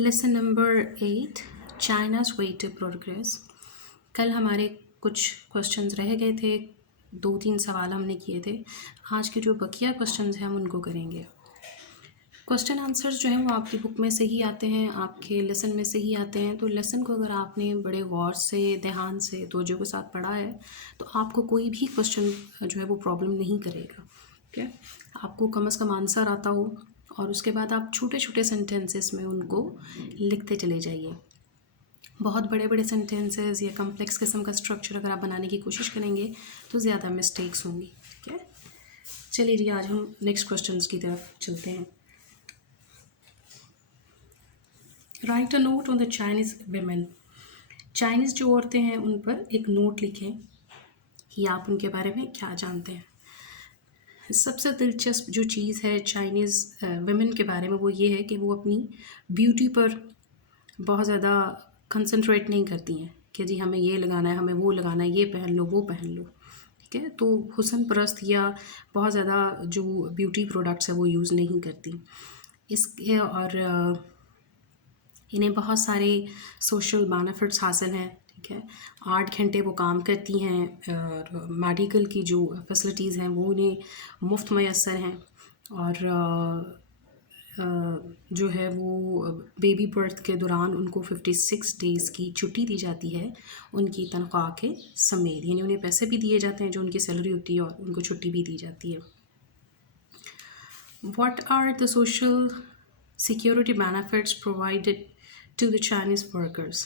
Lesson number 8 China's way to progress. کل ہمارے کچھ کوشچنز رہ گئے تھے، 2-3 سوال ہم نے کیے تھے. آج کے جو بقیہ کوشچنز ہیں ہم ان کو کریں گے. کوشچن آنسرز جو ہیں وہ آپ کی بک میں سے ہی آتے ہیں، آپ کے لیسن میں سے ہی آتے ہیں. تو لیسن کو اگر آپ نے بڑے غور سے، دھیان سے، توجہ کے ساتھ پڑھا ہے تو آپ کو کوئی بھی کوشچن جو ہے وہ پرابلم نہیں کرے گا. ٹھیک ہے، آپ کو کم از کم آنسر آتا ہو اور اس کے بعد آپ چھوٹے چھوٹے سینٹینسز میں ان کو لکھتے چلے جائیے. بہت بڑے بڑے سینٹینسز یا کمپلیکس قسم کا اسٹرکچر اگر آپ بنانے کی کوشش کریں گے تو زیادہ مسٹیکس ہوں گی. ٹھیک ہے، چلیے جی آج ہم نیکسٹ کوشچنس کی طرف چلتے ہیں. Write a note on the Chinese women. Chinese جو عورتیں ہیں ان پر ایک نوٹ لکھیں کہ آپ ان کے بارے میں کیا جانتے ہیں. سب سے دلچسپ جو چیز ہے چائنیز ویمن کے بارے میں وہ یہ ہے کہ وہ اپنی بیوٹی پر بہت زیادہ کنسنٹریٹ نہیں کرتی ہیں کہ جی ہمیں یہ لگانا ہے، ہمیں وہ لگانا ہے، یہ پہن لو، وہ پہن لو. ٹھیک ہے، تو حسن پرست یا بہت زیادہ جو بیوٹی پروڈکٹس ہے وہ یوز نہیں کرتی. اس کے اور انہیں بہت سارے سوشل بینیفٹس حاصل ہیں. ٹھیک ہے، 8 گھنٹے وہ کام کرتی ہیں اور میڈیکل کی جو فیسلٹیز ہیں وہ انہیں مفت میسر ہیں. اور جو ہے وہ بیبی برتھ کے دوران ان کو 56 ڈیز کی چھٹی دی جاتی ہے ان کی تنخواہ کے سمیت. یعنی انہیں پیسے بھی دیے جاتے ہیں جو ان کی سیلری ہوتی ہے اور ان کو چھٹی بھی دی جاتی ہے. What are the social security benefits provided to the Chinese workers.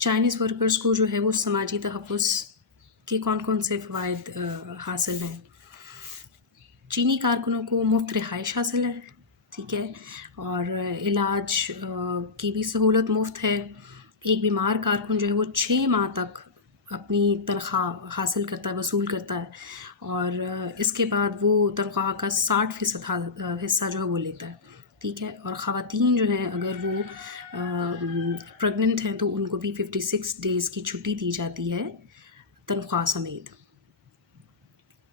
Chinese workers کو جو ہے وہ سماجی تحفظ کے کون کون سے فوائد حاصل ہیں. چینی کارکنوں کو مفت رہائش حاصل ہے. ٹھیک ہے، اور علاج کی بھی سہولت مفت ہے. ایک بیمار کارکن جو ہے وہ 6 ماہ تک اپنی تنخواہ حاصل کرتا ہے، وصول کرتا ہے، اور اس کے بعد وہ تنخواہ کا 60% حصہ جو ہے وہ لیتا ہے. ٹھیک ہے، اور خواتین جو ہیں اگر وہ پریگننٹ ہیں تو ان کو بھی 56 ڈیز کی چھٹی دی جاتی ہے تنخواہ سمیت.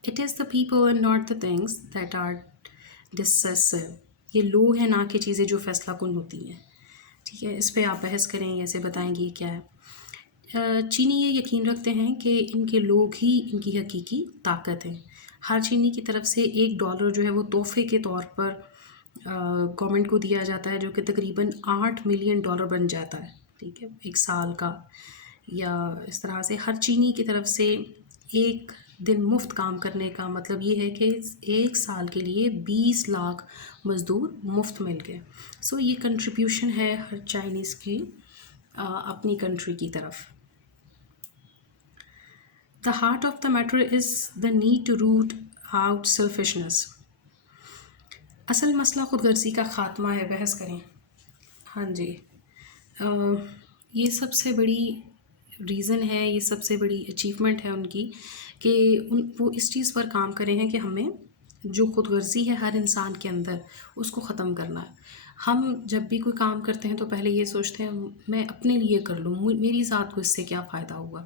It is the people and not the things that are decisive. یہ لوگ ہیں نہ کہ چیزیں جو فیصلہ کن ہوتی ہیں. ٹھیک ہے، اس پہ آپ بحث کریں، ایسے بتائیں گے یہ کیا ہے. چینی یہ یقین رکھتے ہیں کہ ان کے لوگ ہی ان کی حقیقی طاقت ہیں. ہر چینی کی طرف سے $1 جو ہے وہ تحفے کے طور پر گورنمنٹ کو دیا جاتا ہے، جو کہ تقریباً $8 ملین بن جاتا ہے. ٹھیک ہے، 1 سال کا. یا اس طرح سے ہر چینی کی طرف سے 1 دن مفت کام کرنے کا مطلب یہ ہے کہ 1 سال کے لیے 20 لاکھ مزدور مفت مل گئے. سو یہ کنٹریبیوشن ہے ہر چائنیز کی اپنی کنٹری کی طرف. The heart of the matter is the need to root out selfishness. اصل مسئلہ خود غرضی کا خاتمہ ہے. بحث کریں. ہاں جی، یہ سب سے بڑی ریزن ہے، یہ سب سے بڑی اچیومنٹ ہے ان کی کہ وہ اس چیز پر کام کرے ہیں کہ ہمیں جو خود غرضی ہے ہر انسان کے اندر اس کو ختم کرنا ہے. ہم جب بھی کوئی کام کرتے ہیں تو پہلے یہ سوچتے ہیں میں اپنے لیے کر لوں، میری ذات کو اس سے کیا فائدہ ہوگا.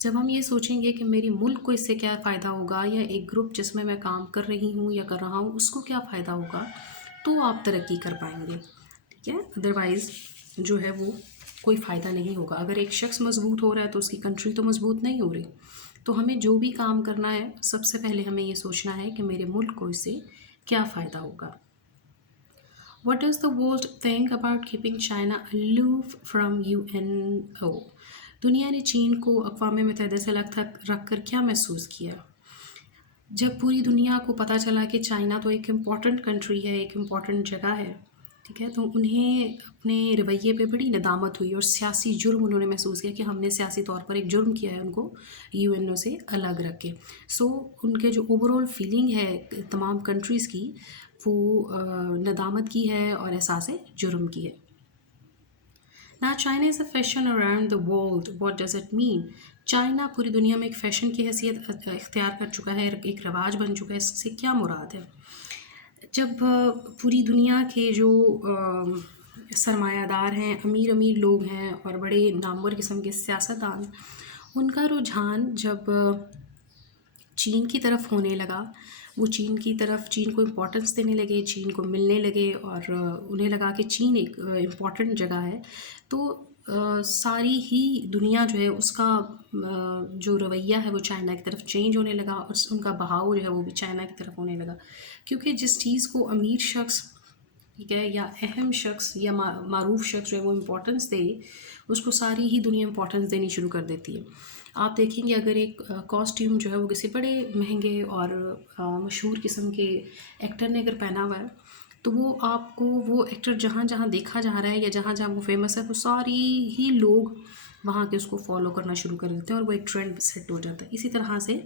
جب ہم یہ سوچیں گے کہ میری ملک کو اس سے کیا فائدہ ہوگا، یا ایک گروپ جس میں کام کر رہی ہوں یا کر رہا ہوں اس کو کیا فائدہ ہوگا، تو آپ ترقی کر پائیں گے. ٹھیک ہے، ادروائز جو ہے وہ کوئی فائدہ نہیں ہوگا. اگر ایک شخص مضبوط ہو رہا ہے تو اس کی کنٹری تو مضبوط نہیں ہو رہی. تو ہمیں جو بھی کام کرنا ہے سب سے پہلے ہمیں یہ سوچنا ہے کہ میرے ملک کو اس سے کیا فائدہ ہوگا. What does the world think about keeping China aloof from UNO? دنیا نے چین کو اقوام متحدہ سے رکھ کر کیا محسوس کیا؟ جب پوری دنیا کو پتہ چلا کہ چائنا تو ایک امپورٹنٹ کنٹری ہے، ایک امپورٹنٹ جگہ ہے، ٹھیک ہے، تو انہیں اپنے رویے پہ بڑی ندامت ہوئی اور سیاسی جرم انہوں نے محسوس کیا کہ ہم نے سیاسی طور پر ایک جرم کیا ہے ان کو UNO سے الگ رکھ کے. سو ان کے جو اوور آل فیلنگ ہے تمام کنٹریز کی وہ ندامت کی ہے اور احساس جرم کی ہے. Now China is a fashion around the world. What does it mean? China پوری دنیا میں ایک فیشن کی حیثیت اختیار کر چکا ہے، ایک رواج بن چکا ہے. اس سے کیا مراد ہے؟ جب پوری دنیا کے جو سرمایہ دار ہیں، امیر لوگ ہیں اور بڑے نامور قسم کے سیاستدان، ان کا رجحان جب چین کی طرف ہونے لگا، وہ چین کی طرف چین کو امپورٹنس دینے لگے، چین کو ملنے لگے، اور انہیں لگا کہ چین ایک امپورٹنٹ جگہ ہے. تو ساری ہی دنیا جو ہے اس کا جو رویہ ہے وہ چائنا کی طرف چینج ہونے لگا، اور ان کا بہاؤ جو ہے وہ بھی چائنا کی طرف ہونے لگا. کیونکہ جس چیز کو امیر شخص، ٹھیک ہے، یا اہم شخص یا معروف شخص جو ہے وہ امپورٹنس دے، اس کو ساری ہی دنیا امپورٹنس دینی شروع کر دیتی ہے. آپ دیکھیں گے اگر ایک کاسٹیوم جو ہے وہ کسی بڑے مہنگے اور مشہور قسم کے ایکٹر نے اگر پہنا ہوا ہے، تو وہ آپ کو وہ ایکٹر جہاں جہاں دیکھا جا رہا ہے یا جہاں جہاں وہ فیمس ہے، وہ ساری ہی لوگ وہاں کے اس کو فالو کرنا شروع کر دیتے ہیں، اور وہ ایک ٹرینڈ سیٹ ہو جاتا ہے. اسی طرح سے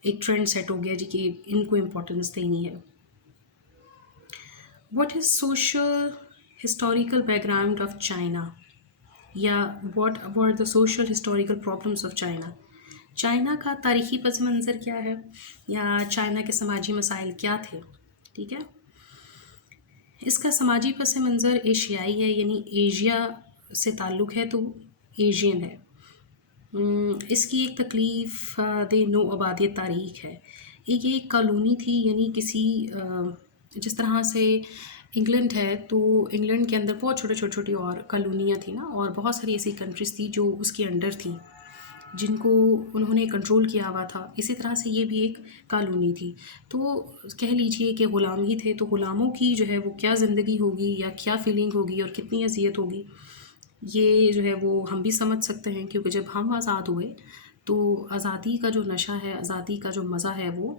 ایک ٹرینڈ سیٹ ہو گیا جی کہ ان کو امپورٹنس دینی ہے. What is social historical background of China, یا what about the social historical problems of China. China کا تاریخی پس منظر کیا ہے، یا چائنا کے سماجی مسائل کیا تھے. ٹھیک ہے، اس کا سماجی پس منظر ایشیائی ہے، یعنی ایشیا سے تعلق ہے، تو ایشین ہے. اس کی ایک تکلیف دہ نو آبادیت تاریخ ہے. ایک کالونی تھی، یعنی کسی جس طرح سے انگلینڈ ہے تو انگلینڈ کے اندر بہت چھوٹی اور کالونیاں تھیں نا، اور بہت ساری ایسی کنٹریز تھی جو اس کے انڈر تھیں جن کو انہوں نے کنٹرول کیا ہوا تھا. اسی طرح سے یہ بھی ایک کالونی تھی. تو کہہ لیجئے کہ غلام ہی تھے. تو غلاموں کی جو ہے وہ کیا زندگی ہوگی یا کیا فیلنگ ہوگی اور کتنی اذیت ہوگی، یہ جو ہے وہ ہم بھی سمجھ سکتے ہیں. کیونکہ جب ہم آزاد ہوئے تو آزادی کا جو نشہ ہے، آزادی کا جو مزہ ہے، وہ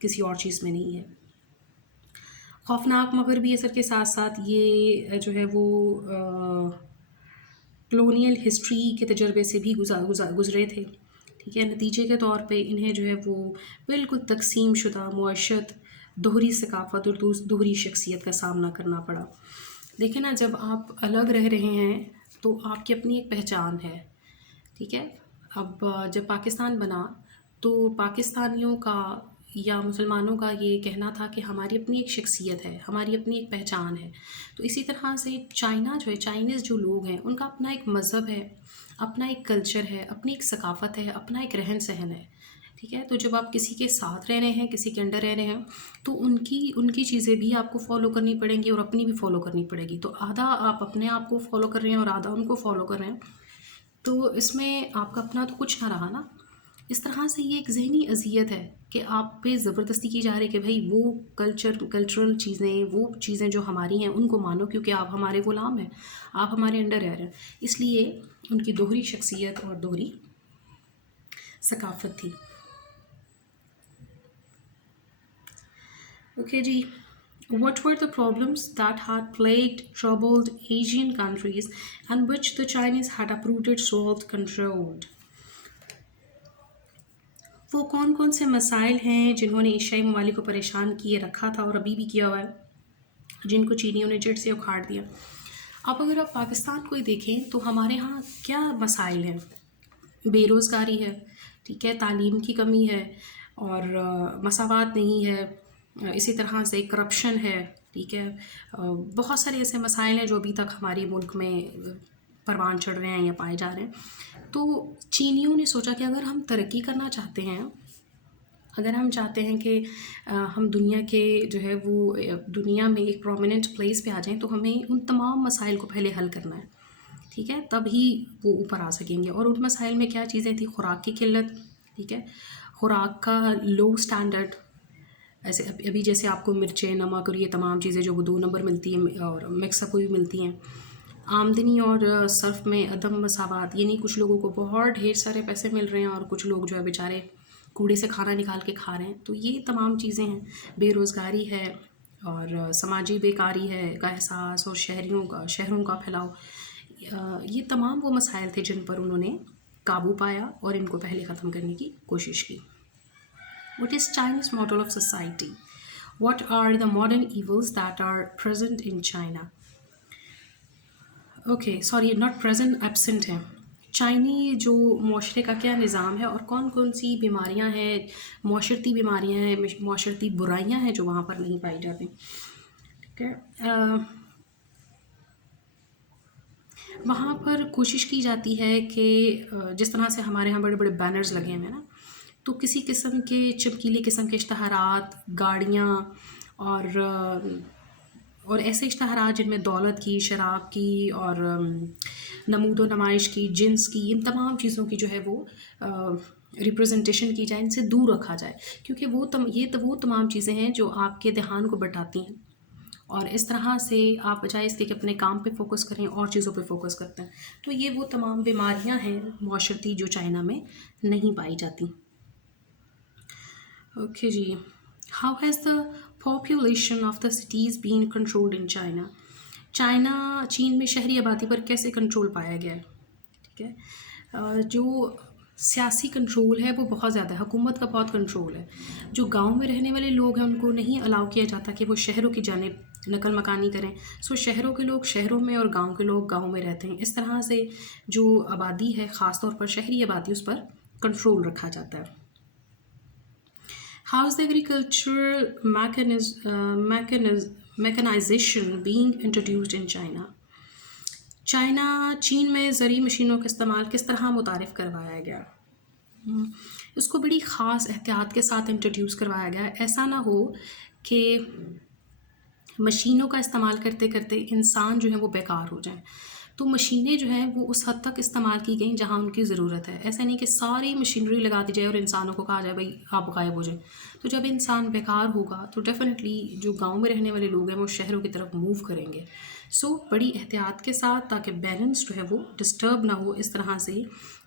کسی اور چیز میں نہیں ہے. خوفناک مغربی اثر کے ساتھ ساتھ یہ جو ہے وہ کلونیل ہسٹری کے تجربے سے بھی گزرے تھے. ٹھیک ہے، نتیجے کے طور پہ انہیں جو ہے وہ بالکل تقسیم شدہ معیشت، دوہری ثقافت اور دوہری شخصیت کا سامنا کرنا پڑا. دیکھیں نا، جب آپ الگ رہ رہے ہیں تو آپ کی اپنی ایک پہچان ہے. ٹھیک ہے، اب جب پاکستان بنا تو پاکستانیوں کا یا مسلمانوں کا یہ کہنا تھا کہ ہماری اپنی ایک شخصیت ہے، ہماری اپنی ایک پہچان ہے. تو اسی طرح سے چائنا جو ہے، چائنیز جو لوگ ہیں، ان کا اپنا ایک مذہب ہے، اپنا ایک کلچر ہے، اپنی ایک ثقافت ہے، اپنا ایک رہن سہن ہے. ٹھیک ہے، تو جب آپ کسی کے ساتھ رہ رہے ہیں، کسی کے انڈر رہ رہے ہیں، تو ان کی چیزیں بھی آپ کو فالو کرنی پڑیں گی اور اپنی بھی فالو کرنی پڑے گی. تو آدھا آپ اپنے آپ کو فالو کر رہے ہیں اور آدھا ان کو فالو کر رہے ہیں، تو اس میں آپ کا اپنا تو کچھ نہ رہا نا. اس طرح سے یہ ایک ذہنی اذیت ہے کہ آپ پہ زبردستی کی جا رہی ہے کہ بھائی وہ کلچرل چیزیں، وہ چیزیں جو ہماری ہیں ان کو مانو، کیونکہ آپ ہمارے غلام ہیں، آپ ہمارے انڈر رہ رہے ہیں. اس لیے ان کی دوہری شخصیت اور دوہری ثقافت تھی. اوکے جی، what were the problems that had plagued troubled Asian countries and which the Chinese had uprooted, solved, controlled. وہ کون کون سے مسائل ہیں جنہوں نے ایشیائی ممالک کو پریشان کیے رکھا تھا اور ابھی بھی کیا ہوا ہے، جن کو چینیوں نے جڑ سے اکھاڑ دیا. اب اگر آپ پاکستان کو ہی دیکھیں تو ہمارے ہاں کیا مسائل ہیں. بے روزگاری ہے، ٹھیک ہے، تعلیم کی کمی ہے، اور مساوات نہیں ہے. اسی طرح سے کرپشن ہے. ٹھیک ہے، بہت سارے ایسے مسائل ہیں جو ابھی تک ہمارے ملک میں پروان چڑھ رہے ہیں یا پائے جا رہے ہیں. تو چینیوں نے سوچا کہ اگر ہم ترقی کرنا چاہتے ہیں، اگر ہم چاہتے ہیں کہ ہم دنیا کے جو ہے وہ دنیا میں ایک پرومیننٹ پلیس پہ آ جائیں، تو ہمیں ان تمام مسائل کو پہلے حل کرنا ہے. ٹھیک ہے، تب ہی وہ اوپر آ سکیں گے. اور ان مسائل میں کیا چیزیں تھیں؟ خوراک کی قلت، ٹھیک ہے، خوراک کا لو سٹینڈرڈ. ایسے ابھی جیسے آپ کو مرچیں، نمک اور یہ تمام چیزیں جو وہ 2 نمبر ملتی ہیں اور مکس اپ ہوئی ملتی ہیں. آمدنی اور صرف میں عدم مساوات، یعنی کچھ لوگوں کو بہت ڈھیر سارے پیسے مل رہے ہیں اور کچھ لوگ جو ہے بیچارے کوڑے سے کھانا نکال کے کھا رہے ہیں. تو یہ تمام چیزیں ہیں. بے روزگاری ہے اور سماجی بیکاری ہے کا احساس، اور شہروں کا پھیلاؤ. یہ تمام وہ مسائل تھے جن پر انہوں نے قابو پایا اور ان کو پہلے ختم کرنے کی کوشش کی. What is Chinese model of society? What are the modern evils that are present in China? Okay, sorry, not present, absent ہیں. چائنی جو معاشرے کا کیا نظام ہے اور کون کون سی بیماریاں ہیں، معاشرتی بیماریاں ہیں، معاشرتی برائیاں ہیں جو وہاں پر نہیں پائی جاتی. ٹھیک ہے، وہاں پر کوشش کی جاتی ہے کہ جس طرح سے ہمارے ہاں بڑے بڑے بینرز لگے ہوئے ہیں نا، تو کسی قسم کے چمکیلے قسم کے اشتہارات، گاڑیاں اور ایسے اشتہارات جن میں دولت کی، شراب کی اور نمود و نمائش کی، جنس کی، ان تمام چیزوں کی جو ہے وہ ریپرزنٹیشن کی جائے، ان سے دور رکھا جائے، کیونکہ وہ تمام چیزیں ہیں جو آپ کے دھیان کو بٹاتی ہیں، اور اس طرح سے آپ بجائے اس کے کہ اپنے کام پہ فوکس کریں اور چیزوں پہ فوکس کرتے ہیں. تو یہ وہ تمام بیماریاں ہیں معاشرتی جو چائنا میں نہیں پائی جاتی. اوکے جی. How has the population of the cities been controlled in China? چین میں شہری آبادی پر کیسے کنٹرول پایا گیا ہے؟ ٹھیک ہے. جو سیاسی کنٹرول ہے وہ بہت زیادہ ہے، حکومت کا بہت کنٹرول ہے. جو گاؤں میں رہنے والے لوگ ہیں ان کو نہیں الاؤ کیا جاتا کہ وہ شہروں کی جانب نقل مکانی کریں. شہروں کے لوگ شہروں میں اور گاؤں کے لوگ گاؤں میں رہتے ہیں. اس طرح سے جو آبادی ہے، خاص طور پر شہری آبادی، اس پر کنٹرول رکھا جاتا ہے. How is the agricultural mechanization being introduced in چین میں زرعی مشینوں کا استعمال کس طرح متعارف کروایا گیا؟ اس کو بڑی خاص احتیاط کے ساتھ انٹروڈیوس کروایا گیا. ایسا نہ ہو کہ مشینوں کا استعمال کرتے کرتے انسان جو ہے وہ بیکار ہو جائیں. تو مشینیں جو ہیں وہ اس حد تک استعمال کی گئیں جہاں ان کی ضرورت ہے. ایسا نہیں کہ ساری مشینری لگا دی جائے اور انسانوں کو کہا جائے بھائی آپ غائب ہو جائیں. تو جب انسان بیکار ہوگا تو ڈیفینیٹلی جو گاؤں میں رہنے والے لوگ ہیں وہ شہروں کی طرف موو کریں گے. بڑی احتیاط کے ساتھ، تاکہ بیلنس جو ہے وہ ڈسٹرب نہ ہو، اس طرح سے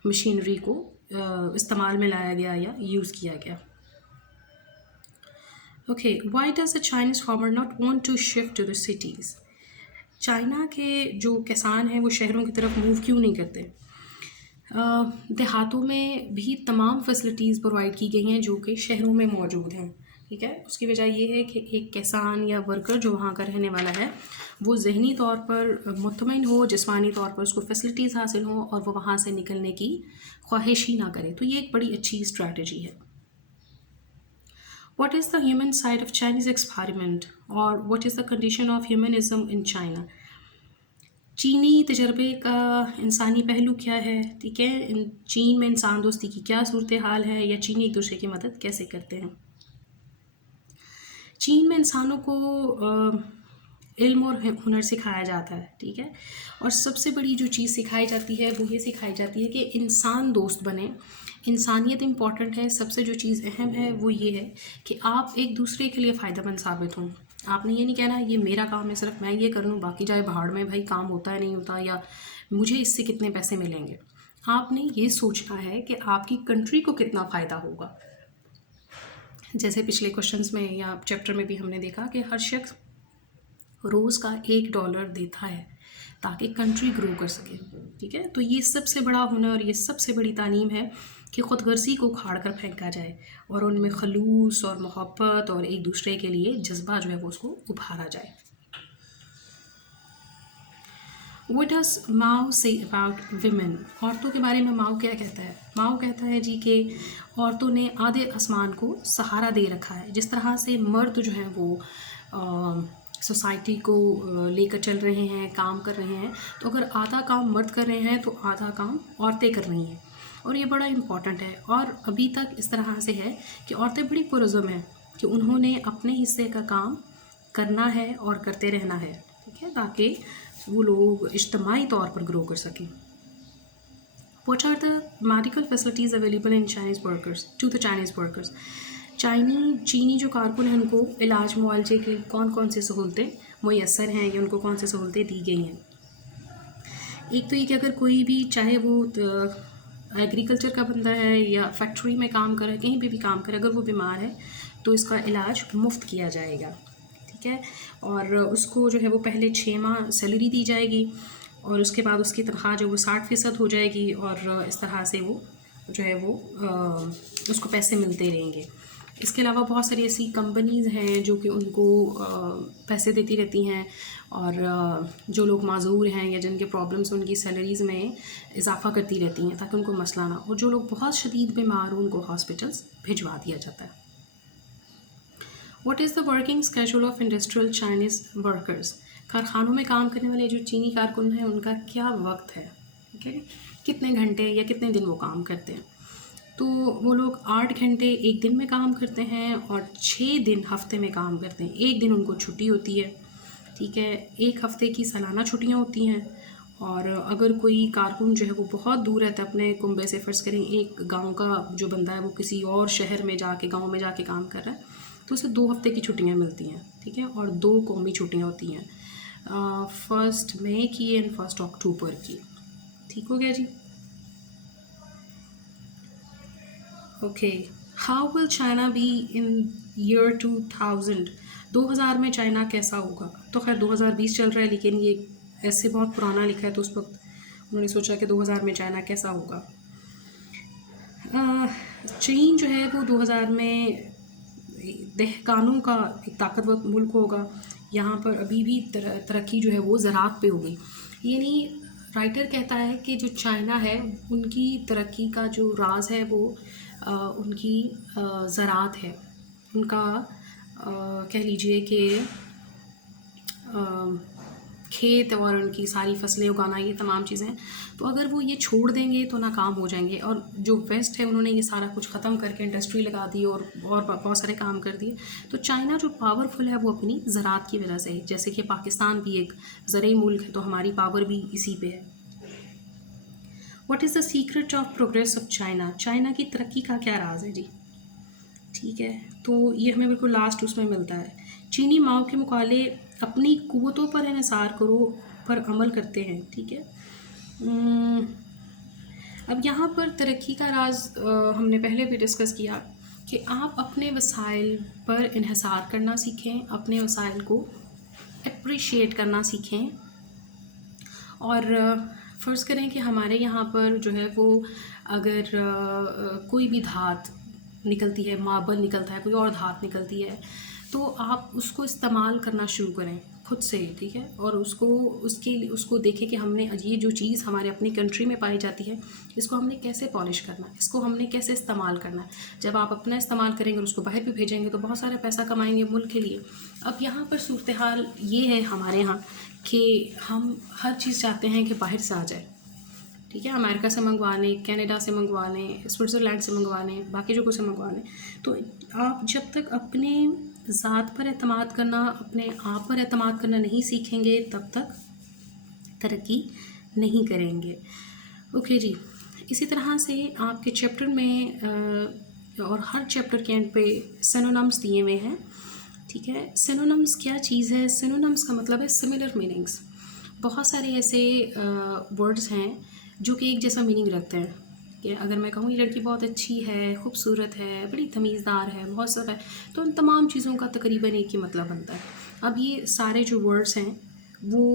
مشینری کو استعمال میں لایا گیا یا یوز کیا گیا. Okay. Why does a Chinese farmer not want to shift to the cities? China کے جو کسان ہیں وہ شہروں کی طرف موو کیوں نہیں کرتے؟ دیہاتوں میں بھی تمام فیسلٹیز پرووائڈ کی گئی ہیں جو کہ شہروں میں موجود ہیں. ٹھیک ہے. اس کی وجہ یہ ہے کہ ایک کسان یا ورکر جو وہاں کا رہنے والا ہے وہ ذہنی طور پر مطمئن ہو، جسمانی طور پر اس کو فیسلٹیز حاصل ہوں اور وہ وہاں سے نکلنے کی خواہش ہی نہ کرے. تو یہ ایک بڑی اچھی اسٹریٹجی ہے. What is the human side of Chinese experiment اور what is the condition of humanism in China? چینی تجربے کا انسانی پہلو کیا ہے؟ ٹھیک ہے. چین میں انسان دوستی کی کیا صورتحال ہے، یا چینی ایک دوسرے کی مدد کیسے کرتے ہیں؟ چین میں انسانوں کو علم اور ہنر سکھایا جاتا ہے. ٹھیک ہے. اور سب سے بڑی جو چیز سکھائی جاتی ہے وہ یہ سکھائی جاتی ہے کہ انسان دوست بنے. انسانیت امپورٹنٹ ہے. سب سے جو چیز اہم ہے وہ یہ ہے کہ آپ ایک دوسرے کے لیے فائدہ مند ثابت ہوں. آپ نے یہ نہیں کہنا یہ میرا کام ہے، صرف میں یہ کر لوں، باقی جائے بھاڑ میں، بھائی کام ہوتا ہے نہیں ہوتا، یا مجھے اس سے کتنے پیسے ملیں گے. آپ نے یہ سوچنا ہے کہ آپ کی کنٹری کو کتنا فائدہ ہوگا. جیسے پچھلے کوشچنس میں یا چیپٹر میں بھی ہم نے دیکھا کہ ہر شخص روز کا $1 دیتا ہے تاکہ کنٹری گرو کر سکے. ٹھیک ہے. تو یہ سب سے بڑا ہنر اور یہ سب سے بڑی تعلیم ہے کہ خود غرضی کو کھاڑ کر پھینکا جائے اور ان میں خلوص اور محبت اور ایک دوسرے کے لیے جذبہ جو ہے وہ اس کو ابھارا جائے. What does Mao say about women؟ عورتوں کے بارے میں ماؤ کیا کہتا ہے؟ ماؤ کہتا ہے جی کہ عورتوں نے آدھے آسمان کو سہارا دے رکھا ہے. جس طرح سے مرد جو ہیں وہ سوسائٹی کو لے کر چل رہے ہیں، کام کر رہے ہیں، تو اگر آدھا کام مرد کر رہے ہیں تو آدھا کام عورتیں کر رہی ہیں. اور یہ بڑا امپورٹنٹ ہے. اور ابھی تک اس طرح سے ہے کہ عورتیں بڑی پرعزم ہیں کہ انہوں نے اپنے حصے کا کام کرنا ہے اور کرتے رہنا ہے. ٹھیک ہے. تاکہ وہ لوگ اجتماعی طور پر گرو کر سکیں. What are the medical facilities available in Chinese workers to the Chinese workers؟ چینی جو کارکن ہیں ان کو علاج معالجے کے کون کون سی سہولتیں میسر ہیں یا ان کو کون سی سہولتیں دی گئی ہیں؟ ایک تو یہ کہ اگر کوئی بھی، چاہے وہ ایگریکلچر کا بندہ ہے یا فیکٹری میں کام کر رہا ہے، کہیں پہ بھی کام کرے، اگر وہ بیمار ہے تو اس کا علاج مفت کیا جائے گا. ٹھیک ہے. اور اس کو جو ہے وہ پہلے 6 ماہ سیلری دی جائے گی اور اس کے بعد اس کی تنخواہ جو وہ 60% ہو جائے گی، اور اس طرح سے وہ جو ہے وہ اس کو پیسے ملتے رہیں گے. اس کے علاوہ بہت ساری ایسی کمپنیز ہیں جو کہ ان کو پیسے دیتی رہتی ہیں، اور جو لوگ معذور ہیں یا جن کے پرابلمس ان کی سیلریز میں اضافہ کرتی رہتی ہیں تاکہ ان کو مسئلہ نہ ہو. اور جو لوگ بہت شدید بیمار ہوں ان کو ہاسپٹلس بھجوا دیا جاتا ہے. What is the working schedule of industrial Chinese workers? کارخانوں میں کام کرنے والے جو چینی کارکن ہیں ان کا کیا وقت ہے؟ ٹھیک ہے. کتنے گھنٹے یا کتنے دن وہ کام کرتے ہیں؟ تو وہ لوگ 8 گھنٹے ایک دن میں کام کرتے ہیں اور 6 دن ہفتے میں کام کرتے ہیں. ایک دن ان کو چھٹی ہوتی ہے. ٹھیک ہے. ایک ہفتے کی سالانہ چھٹیاں ہوتی ہیں. اور اگر کوئی کارکن جو ہے وہ بہت دور رہتا ہے اپنے کنبے سے، فرض کریں ایک گاؤں کا جو بندہ ہے وہ کسی اور شہر میں جا کے گاؤں میں جا کے کام کر رہا ہے، تو اسے 2 ہفتے کی چھٹیاں ملتی ہیں. ٹھیک ہے. اور 2 قومی چھٹیاں ہوتی ہیں، 1 مئی کی اینڈ 1 اکتوبر کی. ٹھیک ہو گیا جی. Okay. How will China be in year 2000؟ 2000 میں چائنا کیسا ہوگا؟ تو خیر 2020 چل رہا ہے، لیکن یہ ایسے بہت پرانا لکھا ہے تو اس وقت انہوں نے سوچا کہ 2000 میں چائنا کیسا ہوگا. چین جو ہے وہ 2000 میں دہقانوں کا ایک طاقتور ملک ہوگا. یہاں پر ابھی بھی ترقی جو ہے وہ زراعت پہ ہوگی. یعنی رائٹر کہتا ہے کہ جو چائنا ہے ان کی ترقی کا جو راز ہے وہ ان کی زراعت ہے. ان کا کہہ لیجئے کہ کھیت اور ان کی ساری فصلیں اگانا، یہ تمام چیزیں. تو اگر وہ یہ چھوڑ دیں گے تو ناکام ہو جائیں گے. اور جو ویسٹ ہے انہوں نے یہ سارا کچھ ختم کر کے انڈسٹری لگا دی اور بہت سارے کام کر دیے. تو چائنا جو پاورفل ہے وہ اپنی زراعت کی وجہ سے ہے. جیسے کہ پاکستان بھی ایک زرعی ملک ہے تو ہماری پاور بھی اسی پہ ہے. What is the secret of progress of China? China کی ترقی کا کیا راز ہے جی؟ ٹھیک ہے. تو یہ ہمیں بالکل لاسٹ اس میں ملتا ہے. چینی ماؤ کے مقابلے اپنی قوتوں پر انحصار کرو پر عمل کرتے ہیں. ٹھیک ہے. اب یہاں پر ترقی کا راز ہم نے پہلے بھی ڈسکس کیا کہ آپ اپنے وسائل پر انحصار کرنا سیکھیں، اپنے وسائل کو اپریشیٹ کرنا سیکھیں. اور فرض کریں کہ ہمارے یہاں پر جو ہے وہ اگر کوئی بھی دھات نکلتی ہے، ماربل نکلتا ہے، کوئی اور دھات نکلتی ہے، تو آپ اس کو استعمال کرنا شروع کریں خود سے. ٹھیک ہے. اور اس کو دیکھیں کہ ہم نے یہ جو چیز ہمارے اپنی کنٹری میں پائی جاتی ہے اس کو ہم نے کیسے پالش کرنا ہے، اس کو ہم نے کیسے استعمال کرنا ہے. جب آپ اپنا استعمال کریں گے اور اس کو باہر بھی بھیجیں گے تو بہت سارا پیسہ کمائیں گے ملک کے لیے. اب یہاں پر صورتحال یہ ہے ہمارے یہاں کہ ہم ہر چیز چاہتے ہیں کہ باہر سے آ جائے. ٹھیک ہے. امریکہ سے منگوا لیں، کینیڈا سے منگوا لیں، سوئٹزرلینڈ سے منگوا لیں، باقی جگہوں سے منگوا لیں. تو آپ جب تک اپنے ذات پر اعتماد کرنا، اپنے آپ پر اعتماد کرنا نہیں سیکھیں گے تب تک ترقی نہیں کریں گے. اوکے جی. اسی طرح سے آپ کے چیپٹر میں اور ہر چیپٹر کے اینڈ پہ سینونمز دیے ہوئے ہیں. ٹھیک ہے. سینونمز کیا چیز ہے؟ سینونمز کا مطلب ہے سملر میننگس. بہت سارے ایسے ورڈز ہیں جو کہ ایک جیسا میننگ رکھتے ہیں. کہ اگر میں کہوں یہ لڑکی بہت اچھی ہے، خوبصورت ہے، بڑی تمیزدار ہے، مہذب ہے، تو ان تمام چیزوں کا تقریباً ایک ہی مطلب بنتا ہے. اب یہ سارے جو ورڈز ہیں وہ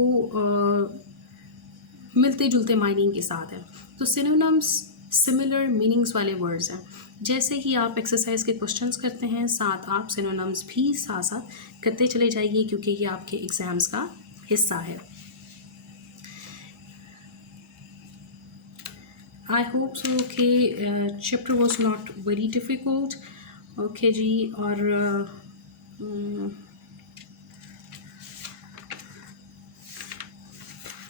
ملتے جلتے مائننگ کے ساتھ ہیں. تو سینونمز سملر میننگس والے ورڈز ہیں. جیسے ہی آپ ایکسرسائز کے کوشچنس کرتے ہیں ساتھ آپ سینونمز بھی ساتھ ساتھ کرتے چلے جائیے کیونکہ یہ آپ کے ایگزامس کا حصہ ہے. I hope so کہ chapter was not very difficult. Okay جی. اور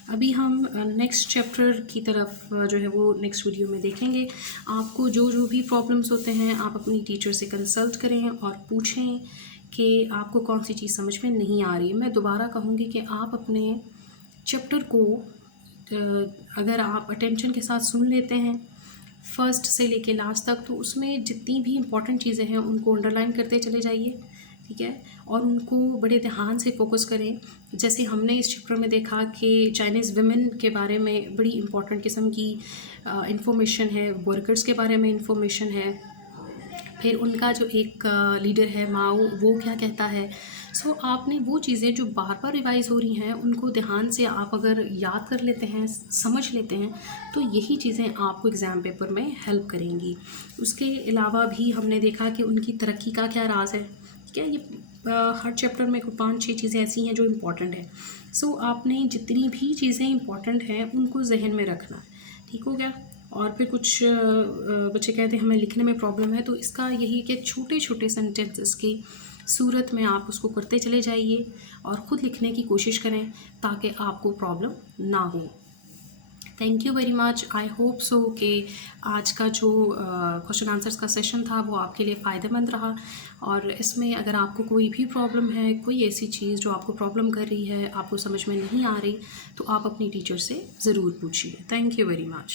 ابھی ہم نیکسٹ چیپٹر کی طرف جو ہے وہ نیکسٹ ویڈیو میں دیکھیں گے. آپ کو جو بھی پرابلمس ہوتے ہیں آپ اپنی ٹیچر سے کنسلٹ کریں اور پوچھیں کہ آپ کو کون سی چیز سمجھ میں نہیں آ رہی. میں دوبارہ کہوں گی کہ آپ اپنے چیپٹر کو اگر آپ اٹینشن کے ساتھ سن لیتے ہیں فرسٹ سے لے کے لاسٹ تک تو اس میں جتنی بھی امپورٹنٹ چیزیں ہیں ان کو انڈر لائن کرتے چلے جائیے. ٹھیک ہے. اور ان کو بڑے دھیان سے فوکس کریں. جیسے ہم نے اس چیپٹر میں دیکھا کہ چائنیز ویمن کے بارے میں بڑی امپورٹنٹ قسم کی انفارمیشن ہے، ورکرز کے بارے میں انفارمیشن ہے. پھر ان کا جو ایک لیڈر ہے ماؤ، وہ کیا کہتا ہے. سو آپ نے وہ چیزیں جو بار بار ریوائز ہو رہی ہیں ان کو دھیان سے آپ اگر یاد کر لیتے ہیں، سمجھ لیتے ہیں تو یہی چیزیں آپ کو ایگزام پیپر میں ہیلپ کریں گی. اس کے علاوہ بھی ہم نے دیکھا کہ ان کی ترقی کا کیا راز ہے. ٹھیک ہے. یہ ہر چیپٹر میں 5-6 چیزیں ایسی ہیں جو امپورٹنٹ ہیں. سو آپ نے جتنی بھی چیزیں امپورٹنٹ ہیں ان کو ذہن میں رکھنا ہے. ٹھیک ہو گیا. اور پھر کچھ بچے کہتے ہیں ہمیں لکھنے میں پرابلم ہے، تو اس کا یہی کہ چھوٹے چھوٹے سینٹینسز کی صورت میں آپ اس کو کرتے چلے جائیے اور خود لکھنے کی کوشش کریں تاکہ آپ کو پرابلم نہ ہو. Thank you very much. I hope so کہ آج کا جو کوشچن آنسرس کا سیشن تھا وہ آپ کے لیے فائدہ مند رہا، اور اس میں اگر آپ کو کوئی بھی پرابلم ہے، کوئی ایسی چیز جو آپ کو پرابلم کر رہی ہے، آپ کو سمجھ میں نہیں آ رہی، تو آپ اپنی ٹیچر سے ضرور پوچھیے. Thank you very much.